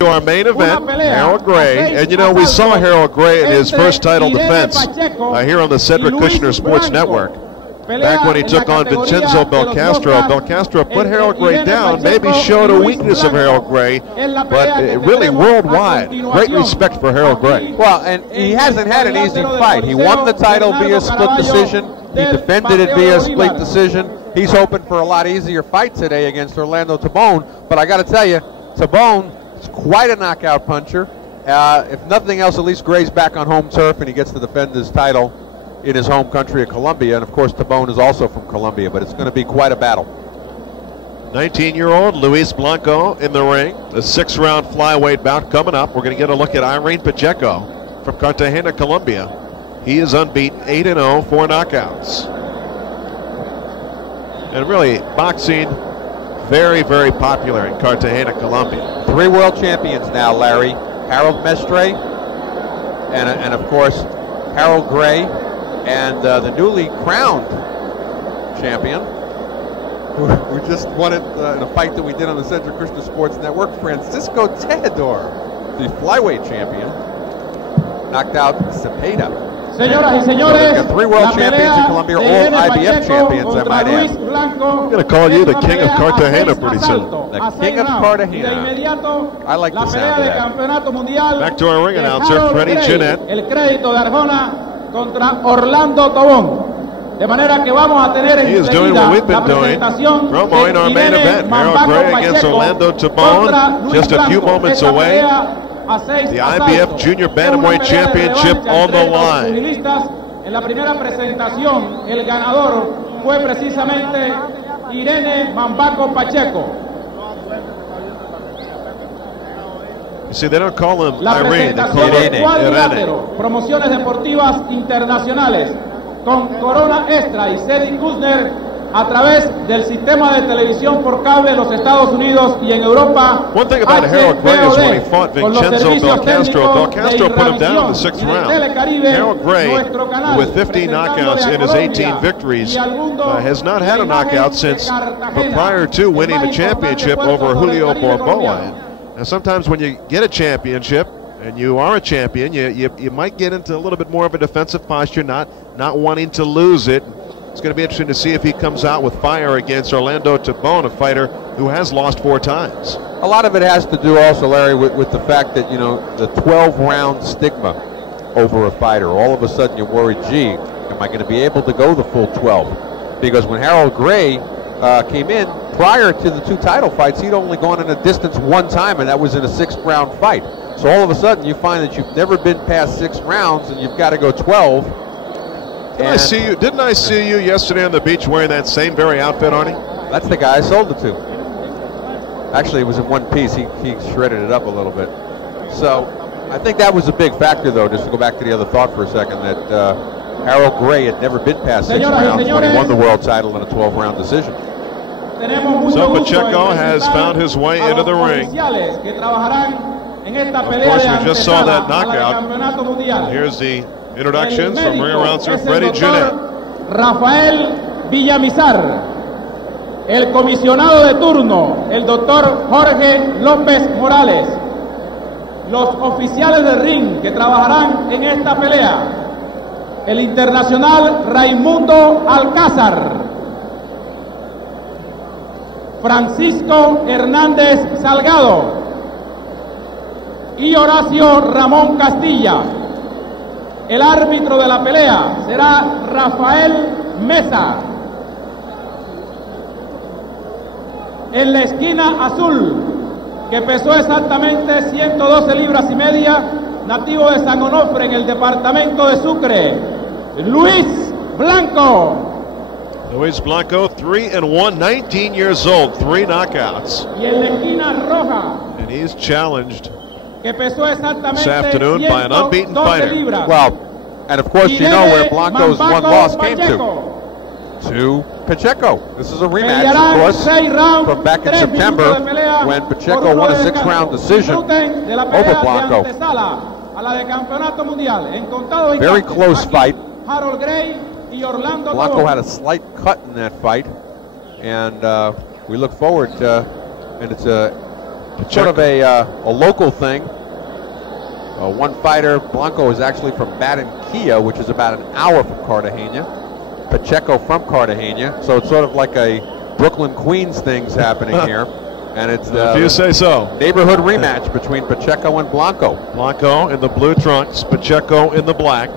To our main event, Harold Gray. And you know, we saw Harold Gray in his first title defense here on the Cedric Kushner Sports Network. Back when he took on Vincenzo Belcastro. Belcastro put Harold Gray down, maybe showed a weakness of Harold Gray, but really worldwide, great respect for Harold Gray. Well, and he hasn't had an easy fight. He won the title via split decision. He defended it via split decision. He's hoping for a lot easier fight today against Orlando Tabone. But I got to tell you, Tabone is quite a knockout puncher. If nothing else, at least Gray's back on home turf and he gets to defend his title in his home country of Colombia. And of course, Tabone is also from Colombia, but it's going to be quite a battle. 19-year-old Luis Blanco in the ring. The 6-round flyweight bout coming up. We're going to get a look at Irene Pacheco from Cartagena, Colombia. He is unbeaten, 8-0, 4 knockouts. And really, boxing, very, very popular in Cartagena, Colombia. 3 world champions now, Larry. Harold Mestre, and of course, Harold Gray, and the newly crowned champion, who just won it in a fight that we did on the Cedric Kushner Sports Network, Francisco Tejedor, the flyweight champion, knocked out Cepeda. Señoras y señores, so 3 world champions in Colombia, all IBF champions, I might add. I'm going to call you the king of Cartagena pretty soon. The king of Cartagena. I like the sound of that. Back to our ring announcer, Freddie Jeanette. El crédito de Arjona contra Orlando Tobón. De manera que vamos a tener he is doing what we've been doing, promoting our main event. Harold Gray against Orlando Tobón, just a few moments away. The IBF Junior Bantamweight Championship on the line. En la primera presentación, el ganador fue precisamente Irene Blanco Pacheco. You see, they don't call him Irene, they call him Irene. Promociones deportivas internacionales con Corona Extra y Cedric Kushner a través del sistema de televisión por cable en los Estados Unidos y en Europa. One thing about Harold Gray is when he fought Vincenzo Belcastro put him down in the 6th round. Harold Gray, with 15 knockouts in his 18 victories, has not had a knockout since prior to winning the championship over Julio Borboa. Now, sometimes when you get a championship and you are a champion, you might get into a little bit more of a defensive posture, not wanting to lose it. It's going to be interesting to see if he comes out with fire against Orlando Tabón, a fighter who has lost 4 times. A lot of it has to do also, Larry, with the fact that, you know, the 12-round stigma over a fighter. All of a sudden you worry, gee, am I going to be able to go the full 12? Because when Harold Gray came in, prior to the 2 title fights, he'd only gone in a distance 1 time, and that was in a 6th-round fight. So all of a sudden you find that you've never been past 6 rounds and you've got to go 12. Didn't I see you yesterday on the beach wearing that same very outfit, Arnie? That's the guy I sold it to. Actually, it was in one piece. He shredded it up a little bit. So I think that was a big factor, though, just to go back to the other thought for a second, that Harold Gray had never been past 6 rounds when he won the world title in a 12-round decision. So Pacheco has found his way into the ring. Of course, we just saw that knockout. Here's the introductions from ring announcer Freddie Jeanette. Rafael Villamizar, el comisionado de turno, el doctor Jorge López Morales, los oficiales del ring que trabajarán en esta pelea, el internacional Raimundo Alcázar, Francisco Hernández Salgado y Horacio Ramón Castilla. El árbitro de la pelea será Rafael Mesa. En la esquina azul, que pesó exactamente 112 libras y media, nativo de San Onofre en el departamento de Sucre, Luis Blanco. Luis Blanco, 3-1, 19 years old, 3 knockouts. Y en la esquina roja, and he's challenged que pesó exactamente this afternoon by an unbeaten fighter. Libras. Well, and of course you know where Blanco's one loss came to Pacheco. This is a rematch, of course, from back in September when Pacheco won a 6-round decision over Blanco. Very close fight. Blanco had a slight cut in that fight, and we look forward to, and it's a Sort of a local thing. One fighter, Blanco, is actually from Barranquilla, which is about an hour from Cartagena. Pacheco from Cartagena, so it's sort of like a Brooklyn Queens things happening here. And it's if you say so. Neighborhood rematch between Pacheco and Blanco. Blanco in the blue trunks, Pacheco in the black.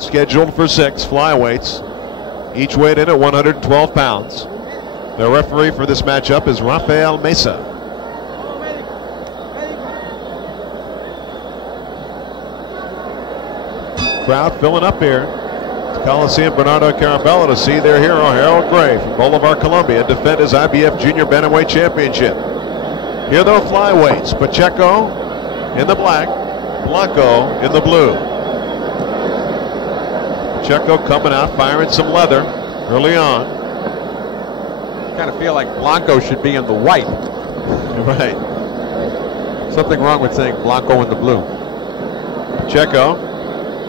Scheduled for 6 flyweights, each weighed in at 112 pounds. The referee for this matchup is Rafael Mesa. Crowd filling up here. Coliseum Bernardo Carabello to see their hero Harold Gray from Bolivar, Colombia, defend his IBF Junior Bantamweight Championship. Here though flyweights, Pacheco in the black, Blanco in the blue. Pacheco coming out firing some leather early on. I kind of feel like Blanco should be in the white. Right. Something wrong with saying Blanco in the blue. Pacheco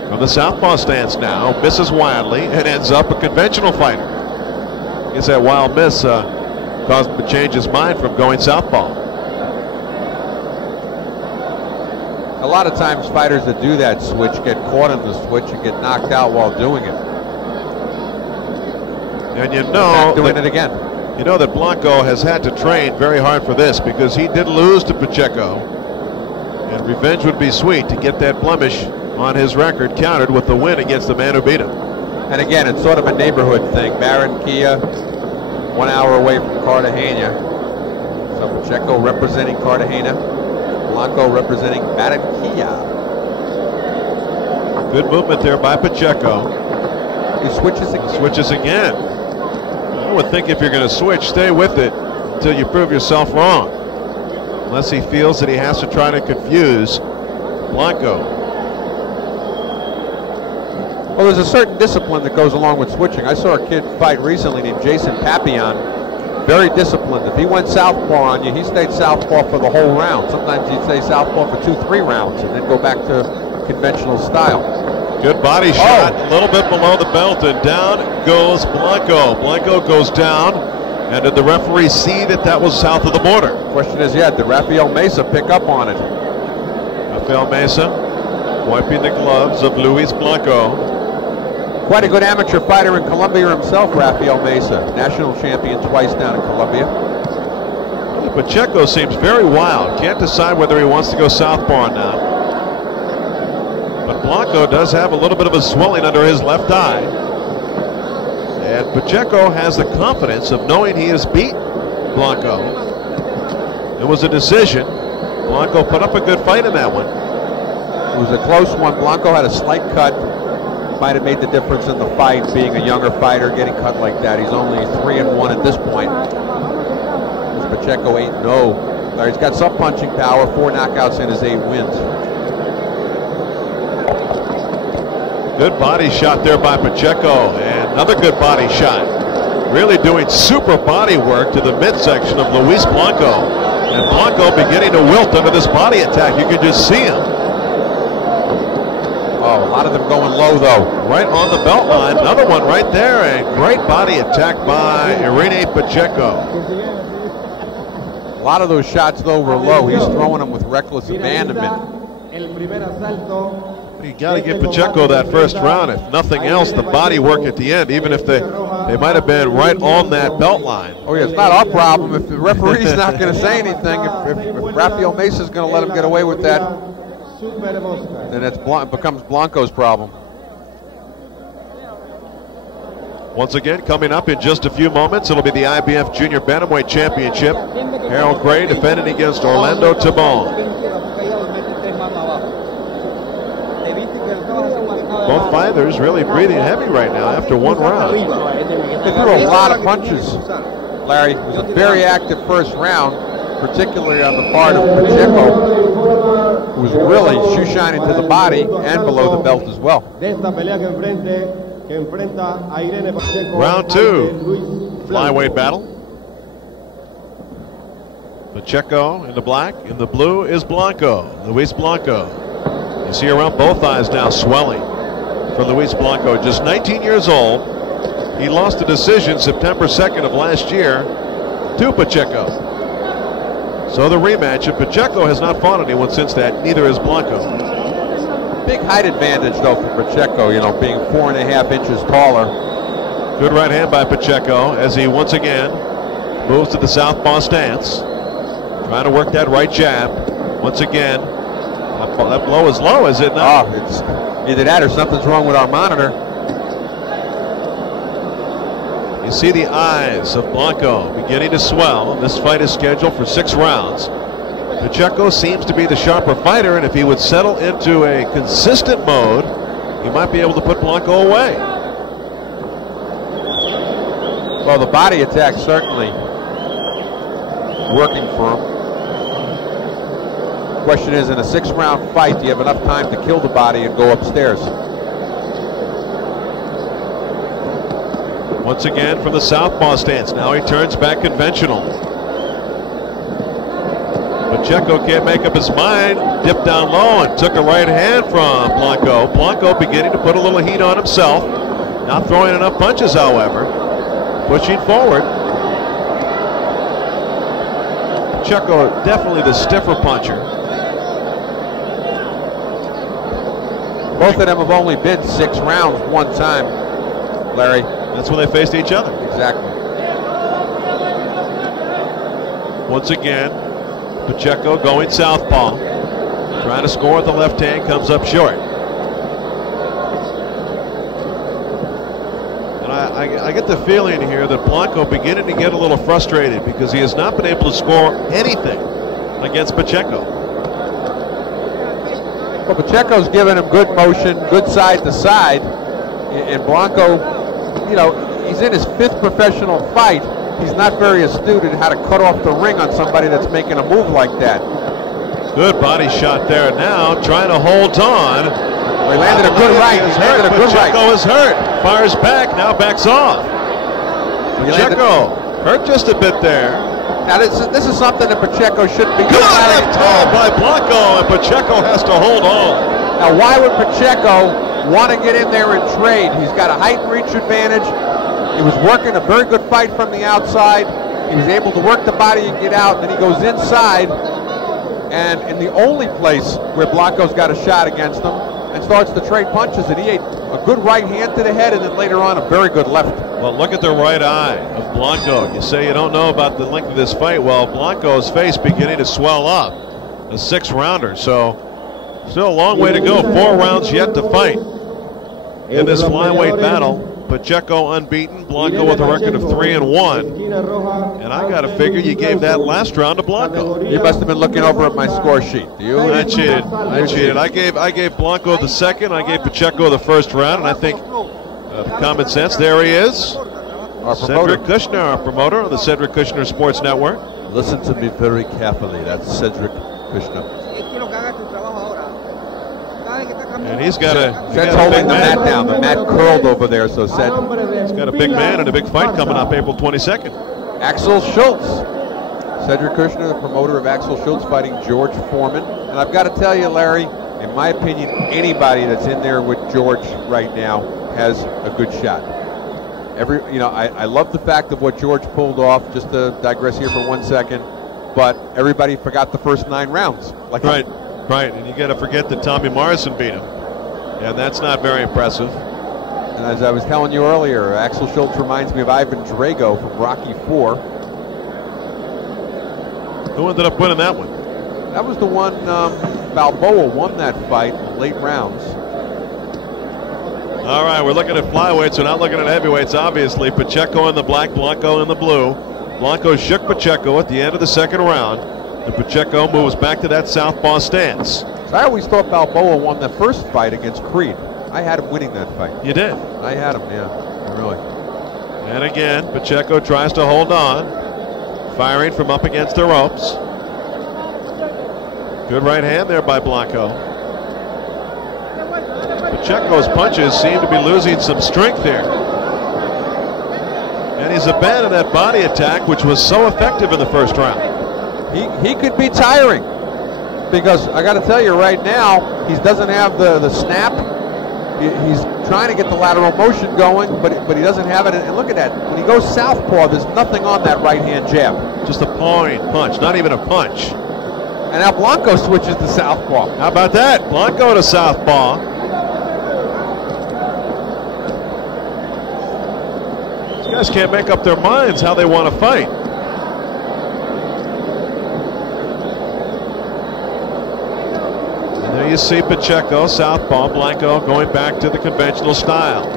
from the southpaw stance now, misses wildly and ends up a conventional fighter. I guess that wild miss caused him to change his mind from going southpaw. A lot of times fighters that do that switch get caught in the switch and get knocked out while doing it. And you know, doing it again. You know that Blanco has had to train very hard for this because he did lose to Pacheco, and revenge would be sweet to get that blemish on his record countered with the win against the man who beat him. And again, it's sort of a neighborhood thing. Barranquilla, 1 hour away from Cartagena. So Pacheco representing Cartagena, Blanco representing Barranquilla. Good movement there by Pacheco. He switches again. Switches again. I would think if you're going to switch, stay with it until you prove yourself wrong. Unless he feels that he has to try to confuse Blanco. Well, there's a certain discipline that goes along with switching. I saw a kid fight recently named Jason Papillon. Very disciplined. If he went southpaw on you, he stayed southpaw for the whole round. Sometimes he'd stay southpaw for 2-3 rounds and then go back to conventional style. Good body shot, a little bit below the belt, and down goes Blanco. Blanco goes down, and did the referee see that that was south of the border? Question is, did Rafael Mesa pick up on it? Rafael Mesa wiping the gloves of Luis Blanco. Quite a good amateur fighter in Colombia himself, Rafael Mesa. National champion twice down in Colombia. Pacheco seems very wild. Can't decide whether he wants to go southpaw or not. But Blanco does have a little bit of a swelling under his left eye. And Pacheco has the confidence of knowing he has beat Blanco. It was a decision. Blanco put up a good fight in that one. It was a close one. Blanco had a slight cut. Might have made the difference in the fight, being a younger fighter, getting cut like that. He's only 3-1 at this point. Pacheco 8-0. He's got some punching power, 4 knockouts in his 8 wins. Good body shot there by Pacheco, and another good body shot. Really doing super body work to the midsection of Luis Blanco. And Blanco beginning to wilt under this body attack. You can just see him. Oh, a lot of them going low, though. Right on the belt line. Another one right there. And great body attack by Irene Pacheco. A lot of those shots, though, were low. He's throwing them with reckless abandonment. You got to give Pacheco that first round. If nothing else, the body work at the end, even if they might have been right on that belt line. Oh, yeah, it's not our problem. If the referee's not going to say anything, if Rafael Mesa's going to let him get away with that, then it becomes Blanco's problem. Once again, coming up in just a few moments, it'll be the IBF Junior Bantamweight Championship. Harold Gray defending against Orlando Tabone. Both fighters really breathing heavy right now after one round. They threw a lot of punches, Larry. It was a very active first round, particularly on the part of Pacheco, who was really shoe-shining to the body and below the belt as well. Round 2, flyweight battle. Pacheco in the black, in the blue is Blanco, Luis Blanco. You see around both eyes now swelling for Luis Blanco, just 19 years old. He lost a decision September 2nd of last year to Pacheco. So the rematch, and Pacheco has not fought anyone since that. Neither has Blanco. Big height advantage, though, for Pacheco, you know, being 4.5 inches taller. Good right hand by Pacheco as he once again moves to the southpaw stance. Trying to work that right jab. Once again, that blow is low, is it not? Oh, it's either that or something's wrong with our monitor. You see the eyes of Blanco beginning to swell. This fight is scheduled for 6 rounds. Pacheco seems to be the sharper fighter, and if he would settle into a consistent mode, he might be able to put Blanco away. Well, the body attack certainly working for him. Question is, in a 6-round fight, do you have enough time to kill the body and go upstairs? Once again from the southpaw stance. Now he turns back conventional. Pacheco can't make up his mind. Dipped down low and took a right hand from Blanco. Blanco beginning to put a little heat on himself. Not throwing enough punches, however. Pushing forward. Pacheco definitely the stiffer puncher. Both of them have only been 6 rounds one time, Larry. That's when they faced each other. Exactly. Once again, Pacheco going southpaw. Trying to score with the left hand, comes up short. And I get the feeling here that Blanco beginning to get a little frustrated because he has not been able to score anything against Pacheco. Well, Pacheco's giving him good motion, good side to side, and Blanco, you know, he's in his 5th professional fight. He's not very astute in how to cut off the ring on somebody that's making a move like that. Good body shot there now, trying to hold on. Well, he landed a good right. He landed a good right. Pacheco is hurt. Fires back, now backs off. Pacheco hurt just a bit there. Now this is something that Pacheco shouldn't be doing. Good left hand by Blanco, and Pacheco has to hold on. Now why would Pacheco want to get in there and trade? He's got a height and reach advantage. He was working a very good fight from the outside. He was able to work the body and get out. Then he goes inside, and in the only place where Blanco's got a shot against him, and starts to trade punches, and he ate a good right hand to the head, and then later on a very good left. Well, look at the right eye of Blanco. You say you don't know about the length of this fight. Well, Blanco's face beginning to swell up. A 6-rounder, so still a long way to go. 4 rounds yet to fight in this flyweight battle. Pacheco unbeaten, Blanco with a record of 3-1. And I got to figure you gave that last round to Blanco. You must have been looking over at my score sheet. I cheated. I cheated. I gave Blanco the 2nd. I gave Pacheco the 1st round, and I think common sense. There he is. Cedric Kushner, our promoter on the Cedric Kushner Sports Network. Listen to me very carefully. That's Cedric Kushner. And he's got a Ced's holding the mat down. The mat curled over there, so Ced. He's got a big man and a big fight coming up April 22nd. Axel Schultz. Cedric Kushner, the promoter of Axel Schultz, fighting George Foreman. And I've got to tell you, Larry, in my opinion, anybody that's in there with George right now has a good shot. I love the fact of what George pulled off. Just to digress here for 1 second, but everybody forgot the first 9 rounds. Right. And you got to forget that Tommy Morrison beat him, and that's not very impressive. And as I was telling you earlier, Axel Schultz reminds me of Ivan Drago from Rocky IV. Who ended up winning that one? That was the one Balboa won that fight in late rounds. All right, we're looking at flyweights. We're not looking at heavyweights, obviously. Pacheco in the black, Blanco in the blue. Blanco shook Pacheco at the end of the 2nd round. And Pacheco moves back to that southpaw stance. So I always thought Balboa won the first fight against Creed. I had him winning that fight. You did? I had him, yeah. Really. And again, Pacheco tries to hold on. Firing from up against the ropes. Good right hand there by Blanco. Pacheco's punches seem to be losing some strength here. And he's abandoned that body attack, which was so effective in the 1st round. He could be tiring, because I got to tell you right now, he doesn't have the snap. He's trying to get the lateral motion going, but he doesn't have it. And look at that. When he goes southpaw, there's nothing on that right-hand jab. Just a pawing punch, not even a punch. And now Blanco switches to southpaw. How about that? Blanco to southpaw. These guys can't make up their minds how they want to fight. And there you see Pacheco, southpaw, Blanco going back to the conventional style.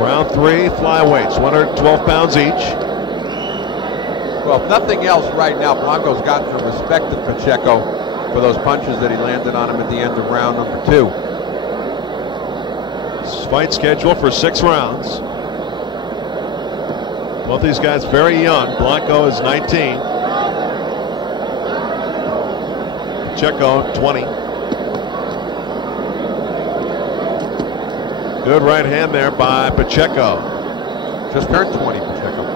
Round 3, flyweights, 112 pounds each. Well, if nothing else right now, Blanco's gotten the respect of Pacheco for those punches that he landed on him at the end of round number 2. This fight scheduled for 6 rounds. Both these guys very young. Blanco is 19. Pacheco, 20. Good right hand there by Pacheco. Just turned 20, Pacheco.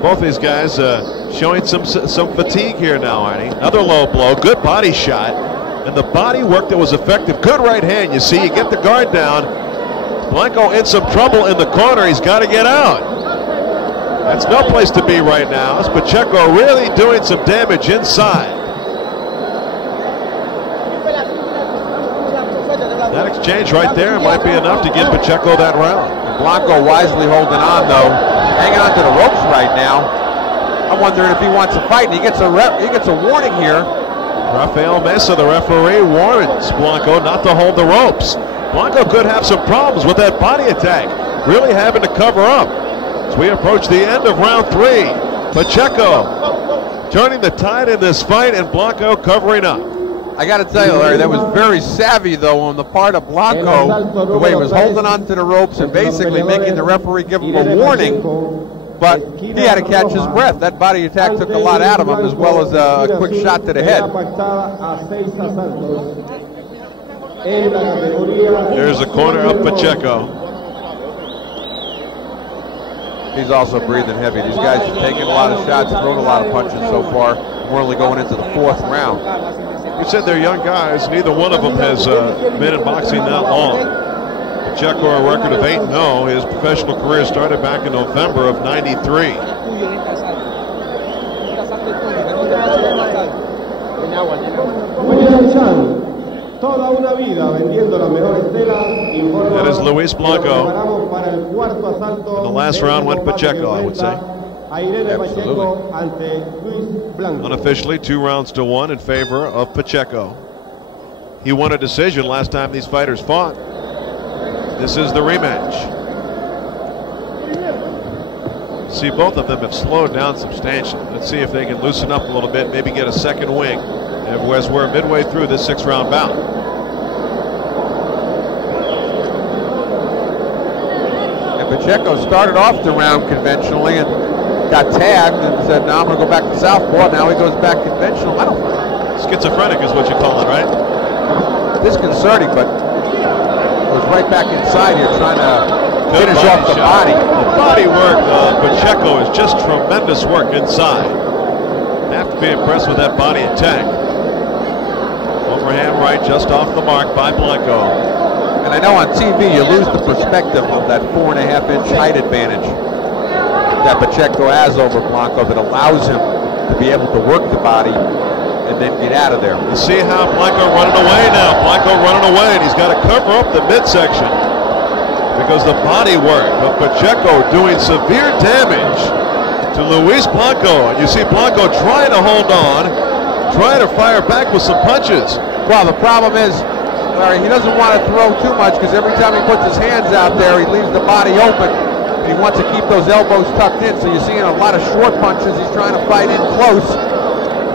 Both these guys showing some fatigue here now, Arnie. Another low blow, good body shot, and the body work that was effective. Good right hand, you see, you get the guard down. Blanco in some trouble in the corner, he's got to get out. That's no place to be right now. It's Pacheco really doing some damage inside. That exchange right there might be enough to give Pacheco that round. Blanco wisely holding on though, hanging onto the ropes right now. I'm wondering if he wants to fight. And he gets a warning here. Rafael Mesa, the referee, warns Blanco not to hold the ropes. Blanco could have some problems with that body attack, really having to cover up. As we approach the end of round 3, Pacheco turning the tide in this fight and Blanco covering up. I got to tell you, Larry, that was very savvy, though, on the part of Blanco, the way he was holding on to the ropes and basically making the referee give him a warning, but he had to catch his breath. That body attack took a lot out of him, as well as a quick shot to the head. There's the corner of Pacheco. He's also breathing heavy. These guys are taking a lot of shots, throwing a lot of punches so far. We're only going into the 4th round. You said they're young guys. Neither one of them has been in boxing that long. Pacheco, a record of 8-0. His professional career started back in November of ’93. That is Luis Blanco. And the last round went Pacheco, I would say. Absolutely. Unofficially, 2 rounds to 1 in favor of Pacheco. He won a decision last time these fighters fought. This is the rematch. See, both of them have slowed down substantially. Let's see if they can loosen up a little bit, maybe get a second wing as we're midway through this 6-round bout. And Pacheco started off the round conventionally and got tagged and said, now I'm going to go back to southpaw. Now he goes back conventional. I don't know. Schizophrenic is what you call it, right? Disconcerting, but goes right back inside here trying to finish off the body. The body work of Pacheco is just tremendous work inside. Have to be impressed with that body attack. Overhand right just off the mark by Blanco. And I know on TV you lose the perspective of that 4.5-inch height advantage that Pacheco has over Blanco that allows him to be able to work the body and then get out of there. You see how Blanco running away now. Blanco running away, and he's got to cover up the midsection because the body work of Pacheco doing severe damage to Luis Blanco. And you see Blanco trying to hold on, trying to fire back with some punches. Well, the problem is, Larry, he doesn't want to throw too much because every time he puts his hands out there, he leaves the body open. He wants to keep those elbows tucked in, so you're seeing a lot of short punches. He's trying to fight in close.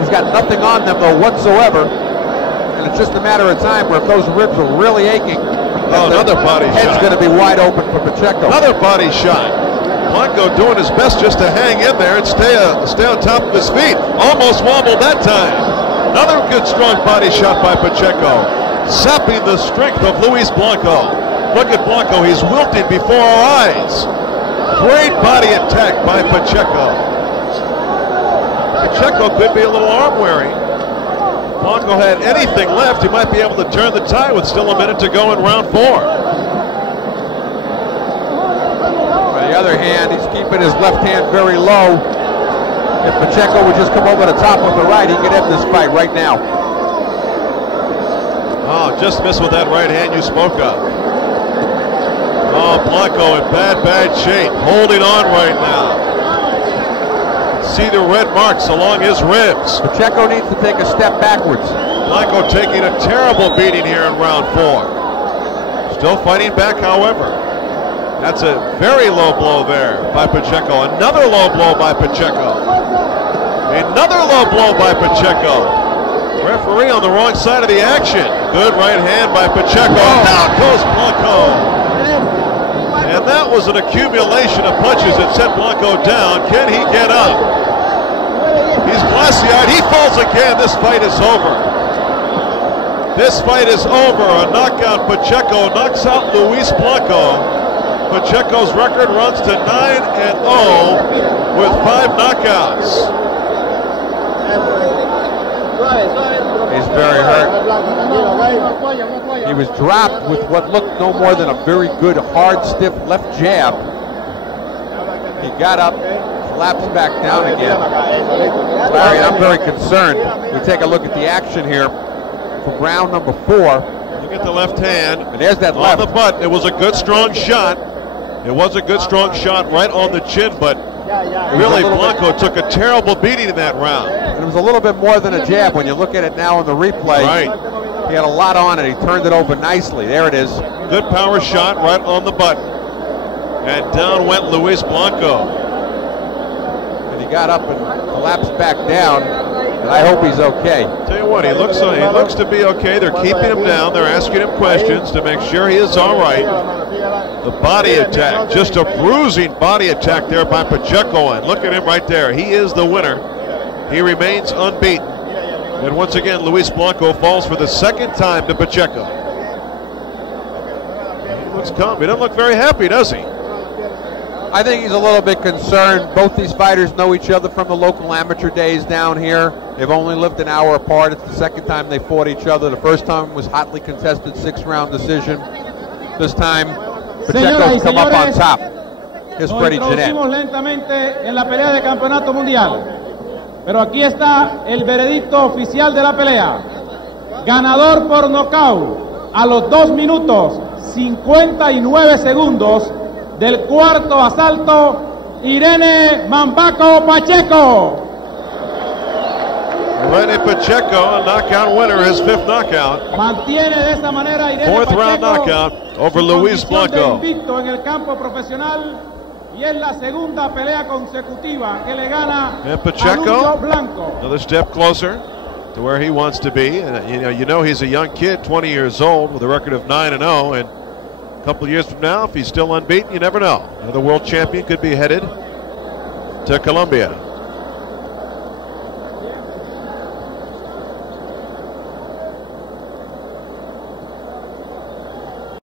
He's got nothing on them, though, whatsoever. And it's just a matter of time where if those ribs are really aching, another body shot. Head's going to be wide open for Pacheco. Another body shot. Blanco doing his best just to hang in there and stay on top of his feet. Almost wobbled that time. Another good, strong body shot by Pacheco, sapping the strength of Luis Blanco. Look at Blanco, he's wilting before our eyes. Great body attack by Pacheco. Pacheco could be a little arm weary. Blanco had anything left, he might be able to turn the tide with still a minute to go in round 4. On the other hand, he's keeping his left hand very low. If Pacheco would just come over the top with the right, he could end this fight right now. Oh, just missed with that right hand you spoke of. Oh, Blanco in bad shape, holding on right now. See the red marks along his ribs. Pacheco needs to take a step backwards. Blanco taking a terrible beating here in round 4. Still fighting back, however. That's a very low blow there by Pacheco. Another low blow by Pacheco. Another low blow by Pacheco. Referee on the wrong side of the action. Good right hand by Pacheco. Down goes Blanco. And that was an accumulation of punches that sent Blanco down. Can he get up? He's glassy-eyed. He falls again. This fight is over. This fight is over. A knockout. Pacheco knocks out Luis Blanco. Pacheco's record runs to 9-0 with 5 knockouts. He's very hurt. He was dropped with what looked no more than a very good, hard, stiff left jab. He got up, collapsed back down again. Larry, I'm very concerned. We take a look at the action here from round number 4. Look at the left hand. And there's that on left. the butt. It was a good, strong shot. It was a good, strong shot right on the chin, but really Blanco took a terrible beating in that round. It was a little bit more than a jab when you look at it now in the replay. Right. He had a lot on it. He turned it over nicely. There it is. Good power shot right on the butt. And down went Luis Blanco. And he got up and collapsed back down. And I hope he's okay. Tell you what, he looks to be okay. They're keeping him down. They're asking him questions to make sure he is all right. The body attack, just a bruising body attack there by Pacheco. And look at him right there. He is the winner. He remains unbeaten. And once again, Luis Blanco falls for the second time to Pacheco. He looks calm. He doesn't look very happy, does he? I think he's a little bit concerned. Both these fighters know each other from the local amateur days down here. They've only lived an hour apart. It's the second time they fought each other. The first time was hotly contested 6-round decision. This time, Pacheco's come up on top. Here's Freddie Jeanette. Lentamente en la pelea de campeonato mundial. Pero aquí está el veredicto oficial de la pelea. Ganador por nocaut a los 2 minutos 59 segundos del cuarto asalto, Irene Mambaco Pacheco. Irene Pacheco, a knockout winner, his 5th knockout. Mantiene de esta manera Irene 4th round Pacheco knockout over Luis Blanco. Invicto en el campo profesional. Y es la segunda pelea consecutiva que le gana and Pacheco, a Blanco. Another step closer to where he wants to be. You know he's a young kid, 20 years old, with a record of 9-0. And a couple of years from now, if he's still unbeaten, you never know. Another world champion could be headed to Colombia.